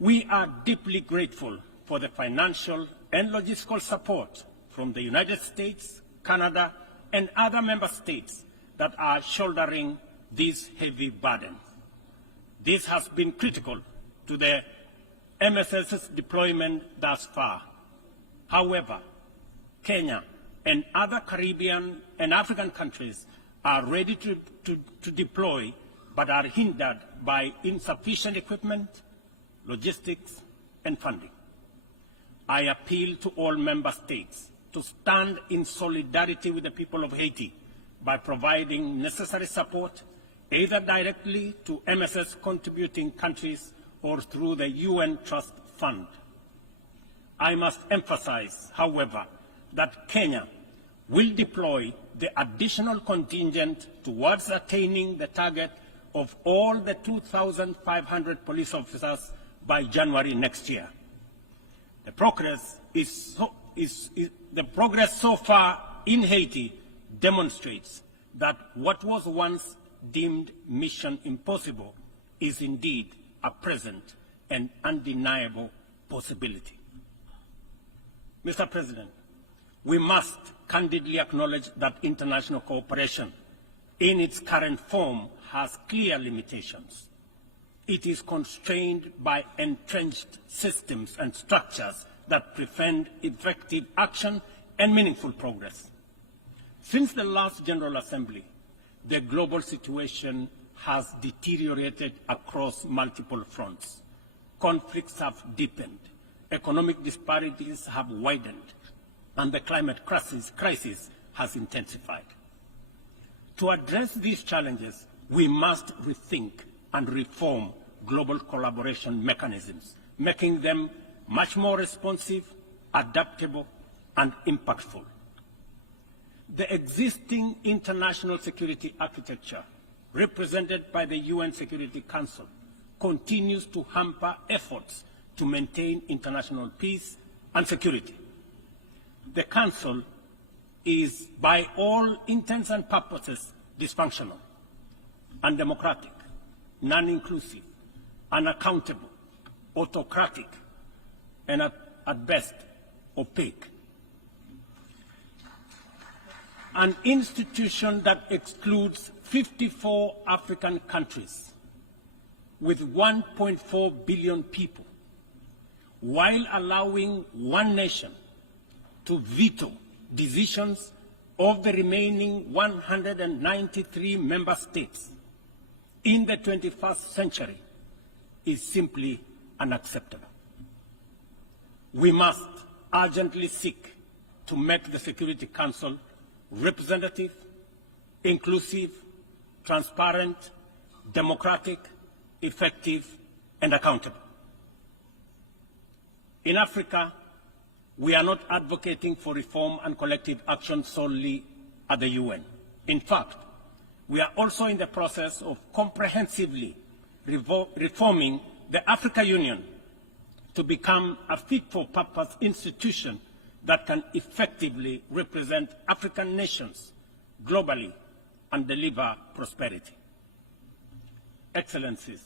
We are deeply grateful for the financial and logistical support from the United States, Canada, and other member states that are shouldering this heavy burden. This has been critical to the MSS's deployment thus far. However, Kenya and other Caribbean and African countries are ready to deploy, but are hindered by insufficient equipment, logistics, and funding. I appeal to all member states to stand in solidarity with the people of Haiti by providing necessary support, either directly to MSS contributing countries or through the UN Trust Fund. I must emphasize, however, that Kenya will deploy the additional contingent towards attaining the target of all the 2,500 police officers by January next year. The progress so far in Haiti demonstrates that what was once deemed mission impossible is indeed a present and undeniable possibility. Mr. President, we must candidly acknowledge that international cooperation in its current form has clear limitations. It is constrained by entrenched systems and structures that prevent effective action and meaningful progress. Since the last General Assembly, the global situation has deteriorated across multiple fronts. Conflicts have deepened, economic disparities have widened, and the climate crisis has intensified. To address these challenges, we must rethink and reform global collaboration mechanisms, making them much more responsive, adaptable, and impactful. The existing international security architecture, represented by the UN Security Council, continues to hamper efforts to maintain international peace and security. The Council is, by all intents and purposes, dysfunctional, undemocratic, non-inclusive, unaccountable, autocratic, and at best, opaque. An institution that excludes 54 African countries with 1.4 billion people, while allowing one nation to veto decisions of the remaining 193 member states in the 21st century, is simply unacceptable. We must urgently seek to make the Security Council representative, inclusive, transparent, democratic, effective, and accountable. In Africa, we are not advocating for reform and collective action solely at the UN. In fact, we are also in the process of comprehensively reforming the African Union to become a fit-for-purpose institution that can effectively represent African nations globally and deliver prosperity. Excellencies,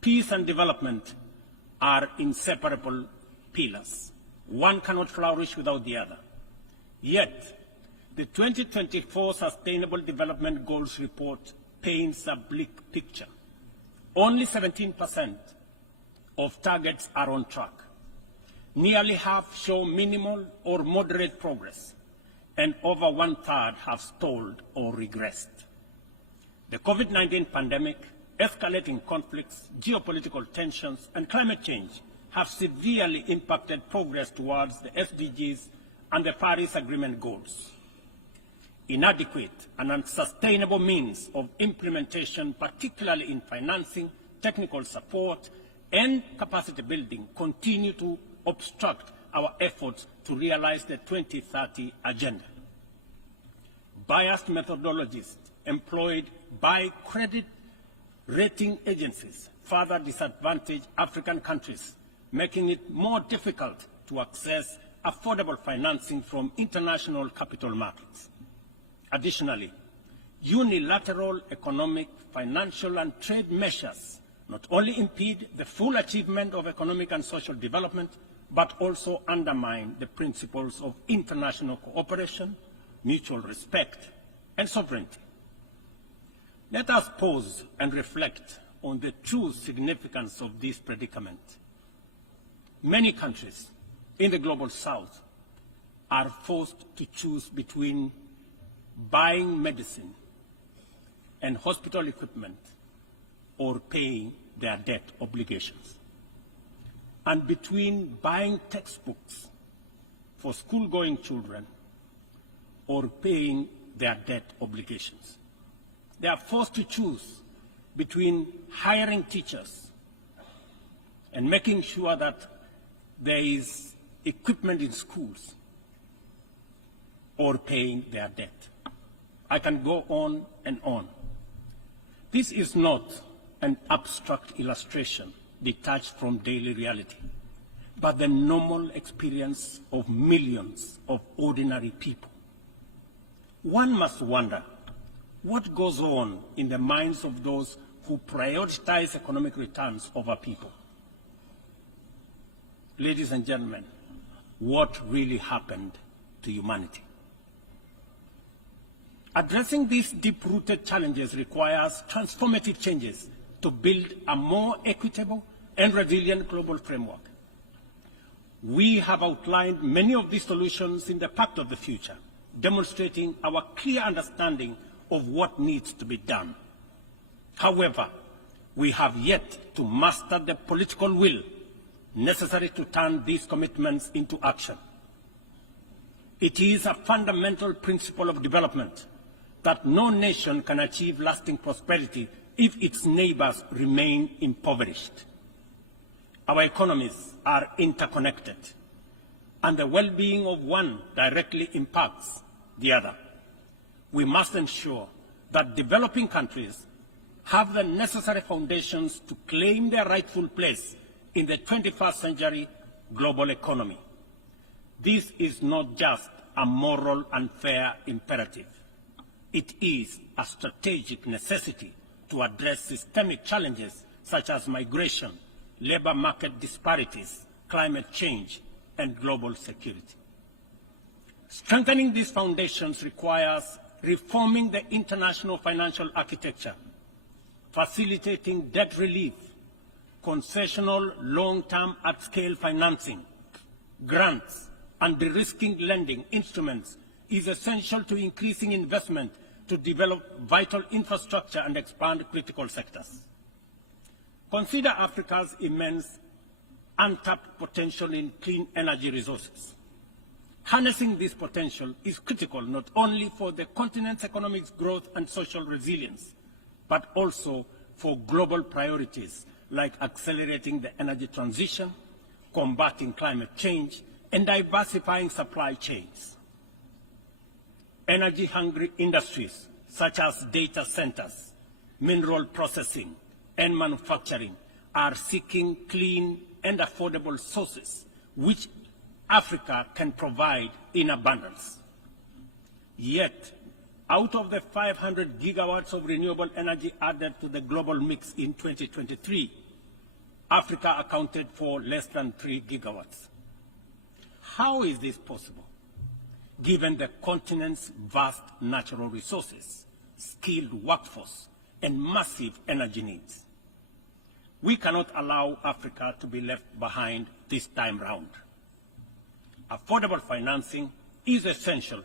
peace and development are inseparable pillars. One cannot flourish without the other. Yet, the 2024 Sustainable Development Goals report paints a bleak picture. Only 17% of targets are on track. Nearly half show minimal or moderate progress, and over 1/3 have stalled or regressed. The COVID-19 pandemic, escalating conflicts, geopolitical tensions, and climate change have severely impacted progress towards the SDGs and the Paris Agreement goals. Inadequate and unsustainable means of implementation, particularly in financing, technical support, and capacity building, continue to obstruct our efforts to realize the 2030 agenda. Biased methodologies employed by credit rating agencies further disadvantage African countries, making it more difficult to access affordable financing from international capital markets. Additionally, unilateral economic, financial, and trade measures not only impede the full achievement of economic and social development, but also undermine the principles of international cooperation, mutual respect, and sovereignty. Let us pause and reflect on the true significance of this predicament. Many countries in the global south are forced to choose between buying medicine and hospital equipment or paying their debt obligations, and between buying textbooks for school-going children or paying their debt obligations. They are forced to choose between hiring teachers and making sure that there is equipment in schools or paying their debt. I can go on and on. This is not an abstract illustration detached from daily reality, but the normal experience of millions of ordinary people. One must wonder what goes on in the minds of those who prioritize economic returns over people. Ladies and gentlemen, what really happened to humanity? Addressing these deep-rooted challenges requires transformative changes to build a more equitable and resilient global framework. We have outlined many of these solutions in the Pact of the Future, demonstrating our clear understanding of what needs to be done. However, we have yet to master the political will necessary to turn these commitments into action. It is a fundamental principle of development that no nation can achieve lasting prosperity if its neighbors remain impoverished. Our economies are interconnected, and the well-being of one directly impacts the other. We must ensure that developing countries have the necessary foundations to claim their rightful place in the 21st century global economy. This is not just a moral and fair imperative. It is a strategic necessity to address systemic challenges such as migration, labor market disparities, climate change, and global security. Strengthening these foundations requires reforming the international financial architecture, facilitating debt relief, concessional long-term at-scale financing, grants, and de-risking lending instruments is essential to increasing investment to develop vital infrastructure and expand critical sectors. Consider Africa's immense untapped potential in clean energy resources. Harnessing this potential is critical not only for the continent's economic growth and social resilience, but also for global priorities like accelerating the energy transition, combating climate change, and diversifying supply chains. Energy-hungry industries such as data centers, mineral processing, and manufacturing are seeking clean and affordable sources which Africa can provide in abundance. Yet, out of the 500 gigawatts of renewable energy added to the global mix in 2023, Africa accounted for less than 3 gigawatts. How is this possible, given the continent's vast natural resources, skilled workforce, and massive energy needs? We cannot allow Africa to be left behind this time round. Affordable financing is essential,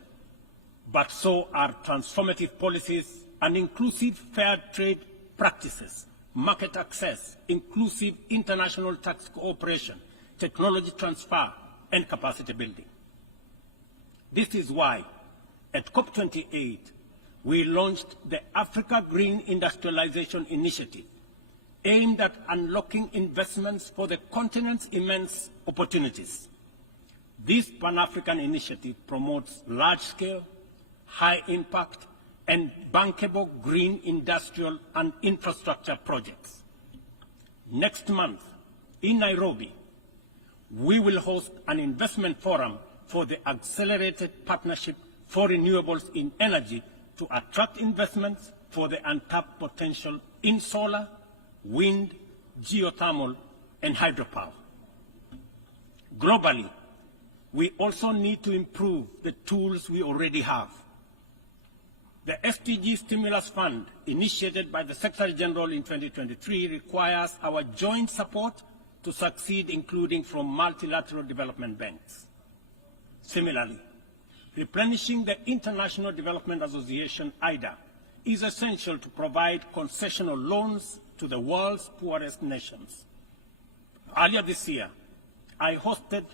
but so are transformative policies and inclusive fair trade practices, market access, inclusive international tax cooperation, technology transfer, and capacity building. This is why, at COP28, we launched the Africa Green Industrialization Initiative, aimed at unlocking investments for the continent's immense opportunities. This Pan-African initiative promotes large-scale, high-impact, and bankable green industrial and infrastructure projects. Next month, in Nairobi, we will host an investment forum for the Accelerated Partnership for Renewables in Energy to attract investments for the untapped potential in solar, wind, geothermal, and hydropower. Globally, we also need to improve the tools we already have. The SDG Stimulus Fund, initiated by the Secretary General in 2023, requires our joint support to succeed, including from multilateral development banks. Similarly, replenishing the International Development Association, IDA, is essential to provide concessional loans to the world's poorest nations. Earlier this year, I hosted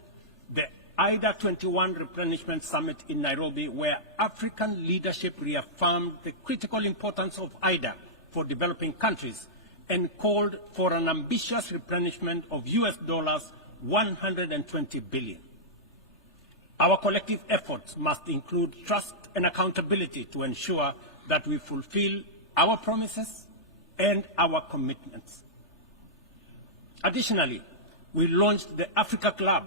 the IDA 21 Replenishment Summit in Nairobi, where African leadership reaffirmed the critical importance of IDA for developing countries and called for an ambitious replenishment of US dollars 120 billion. Our collective efforts must include trust and accountability to ensure that we fulfill our promises and our commitments. Additionally, we launched the Africa Club,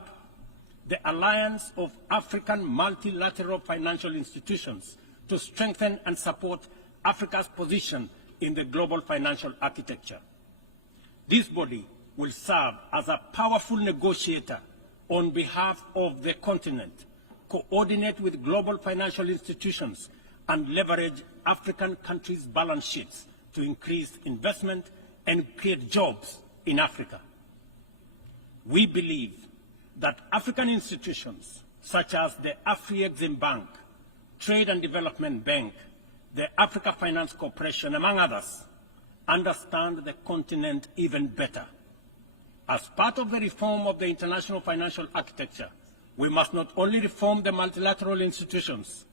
the Alliance of African Multilateral Financial Institutions, to strengthen and support Africa's position in the global financial architecture. This body will serve as a powerful negotiator on behalf of the continent, coordinate with global financial institutions, and leverage African countries' balance sheets to increase investment and create jobs in Africa. We believe that African institutions such as the Afri-Exim Bank, Trade and Development Bank, the Africa Finance Corporation, among others, understand the continent even better. As part of the reform of the international financial architecture, we must not only reform the multilateral institutions,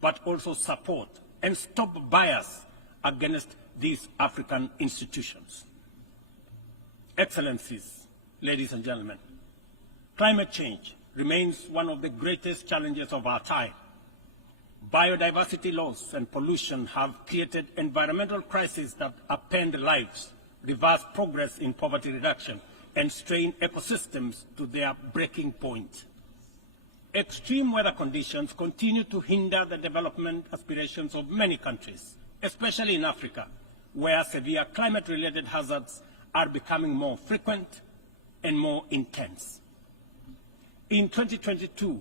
but also support and stop bias against these African institutions. Excellencies, ladies and gentlemen, climate change remains one of the greatest challenges of our time. Biodiversity loss and pollution have created environmental crises that upend lives, reverse progress in poverty reduction, and strain ecosystems to their breaking point. Extreme weather conditions continue to hinder the development aspirations of many countries, especially in Africa, where severe climate-related hazards are becoming more frequent and more intense. In 2022,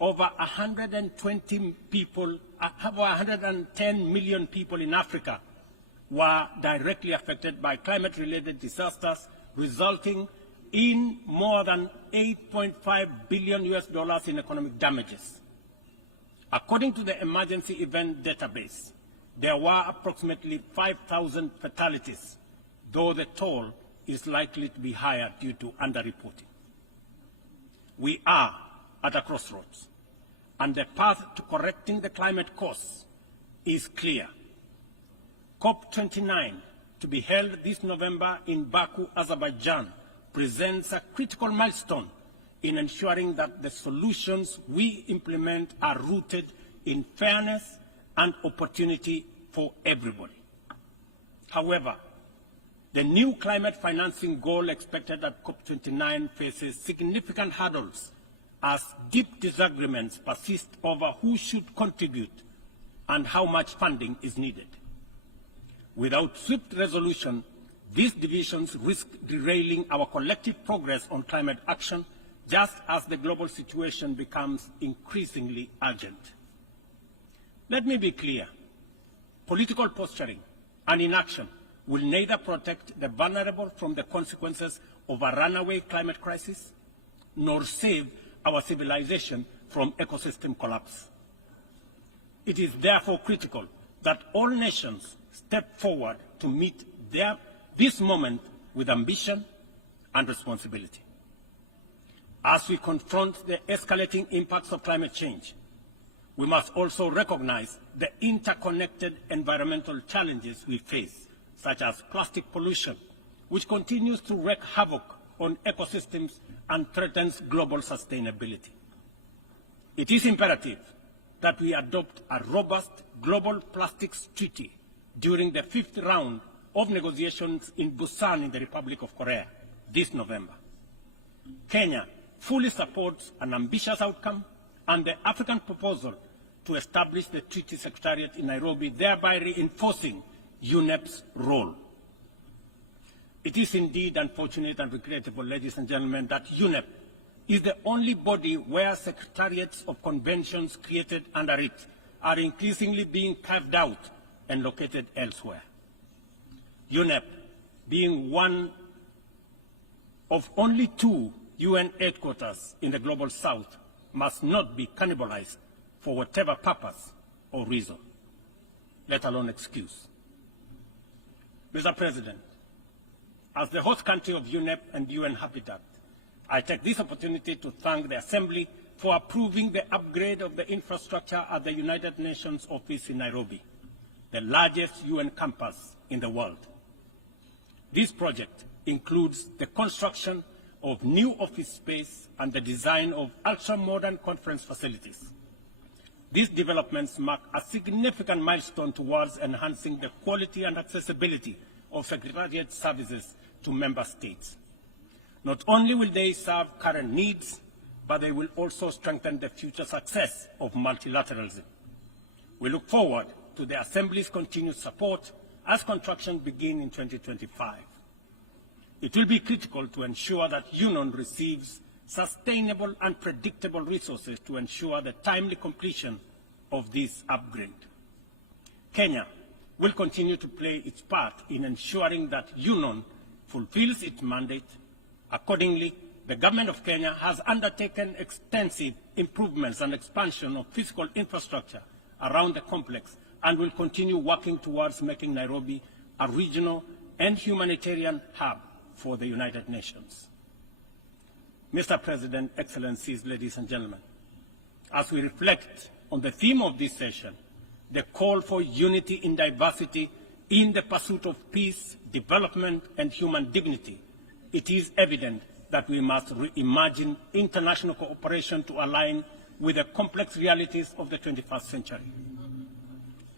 over 110 million people in Africa were directly affected by climate-related disasters, resulting in more than $8.5 billion in economic damages. According to the Emergency Event Database, there were approximately 5,000 fatalities, though the toll is likely to be higher due to underreporting. We are at a crossroads, and the path to correcting the climate course is clear. COP29, to be held this November in Baku, Azerbaijan, presents a critical milestone in ensuring that the solutions we implement are rooted in fairness and opportunity for everybody. However, the new climate financing goal expected at COP29 faces significant hurdles as deep disagreements persist over who should contribute and how much funding is needed. Without swift resolution, these divisions risk derailing our collective progress on climate action, just as the global situation becomes increasingly urgent. Let me be clear. Political posturing and inaction will neither protect the vulnerable from the consequences of a runaway climate crisis, nor save our civilization from ecosystem collapse. It is therefore critical that all nations step forward to meet this moment with ambition and responsibility. As we confront the escalating impacts of climate change, we must also recognize the interconnected environmental challenges we face, such as plastic pollution, which continues to wreak havoc on ecosystems and threatens global sustainability. It is imperative that we adopt a robust global plastics treaty during the 5th round of negotiations in Busan in the Republic of Korea this November. Kenya fully supports an ambitious outcome and the African proposal to establish the Treaty Secretariat in Nairobi, thereby reinforcing UNEP's role. It is indeed unfortunate and regrettable, ladies and gentlemen, that UNEP is the only body where secretariats of conventions created under it are increasingly being carved out and located elsewhere. UNEP, being one of only 2 UN headquarters in the Global South, must not be cannibalized for whatever purpose or reason, let alone excuse. Mr. President, as the host country of UNEP and UN Habitat, I take this opportunity to thank the Assembly for approving the upgrade of the infrastructure at the United Nations office in Nairobi, the largest UN campus in the world. This project includes the construction of new office space and the design of ultra-modern conference facilities. These developments mark a significant milestone towards enhancing the quality and accessibility of Secretariat services to member states. Not only will they serve current needs, but they will also strengthen the future success of multilateralism. We look forward to the Assembly's continued support as construction begins in 2025. It will be critical to ensure that UNON receives sustainable and predictable resources to ensure the timely completion of this upgrade. Kenya will continue to play its part in ensuring that UNON fulfills its mandate. Accordingly, the Government of Kenya has undertaken extensive improvements and expansion of physical infrastructure around the complex and will continue working towards making Nairobi a regional and humanitarian hub for the United Nations. Mr. President, Excellencies, ladies and gentlemen, as we reflect on the theme of this session, the call for unity in diversity in the pursuit of peace, development, and human dignity, it is evident that we must reimagine international cooperation to align with the complex realities of the 21st century.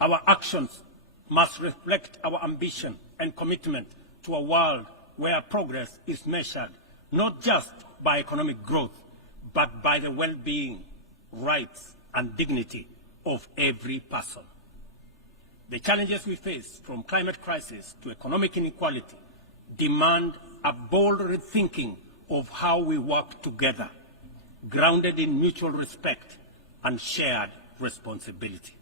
Our actions must reflect our ambition and commitment to a world where progress is measured not just by economic growth, but by the well-being, rights, and dignity of every person. The challenges we face, from climate crisis to economic inequality, demand a bold rethinking of how we work together, grounded in mutual respect and shared responsibility.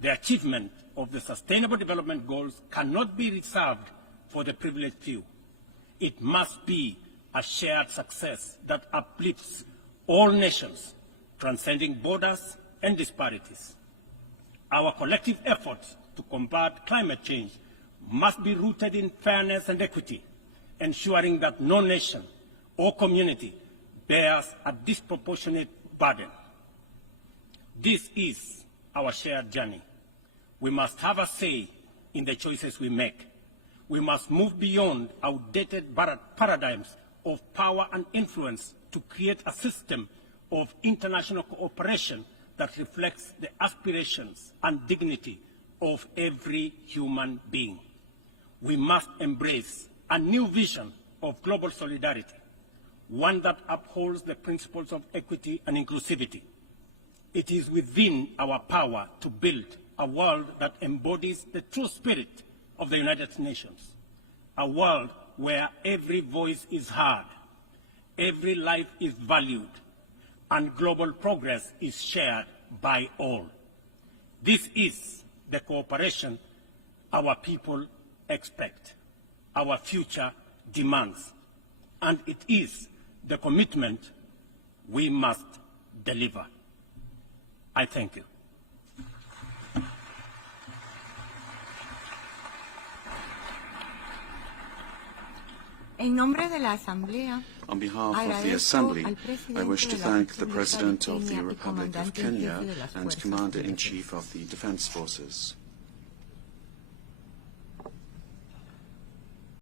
The achievement of the Sustainable Development Goals cannot be reserved for the privileged few. It must be a shared success that uplifts all nations, transcending borders and disparities. Our collective efforts to combat climate change must be rooted in fairness and equity, ensuring that no nation or community bears a disproportionate burden. This is our shared journey. We must have a say in the choices we make. We must move beyond outdated paradigms of power and influence to create a system of international cooperation that reflects the aspirations and dignity of every human being. We must embrace a new vision of global solidarity, one that upholds the principles of equity and inclusivity. It is within our power to build a world that embodies the true spirit of the United Nations, a world where every voice is heard, every life is valued, and global progress is shared by all. This is the cooperation our people expect, our future demands, and it is the commitment we must deliver. I thank you. En nombre de la Asamblea, On behalf of the Assembly, I wish to thank the President of the Republic of Kenya and Commander-in-Chief of the Defense Forces.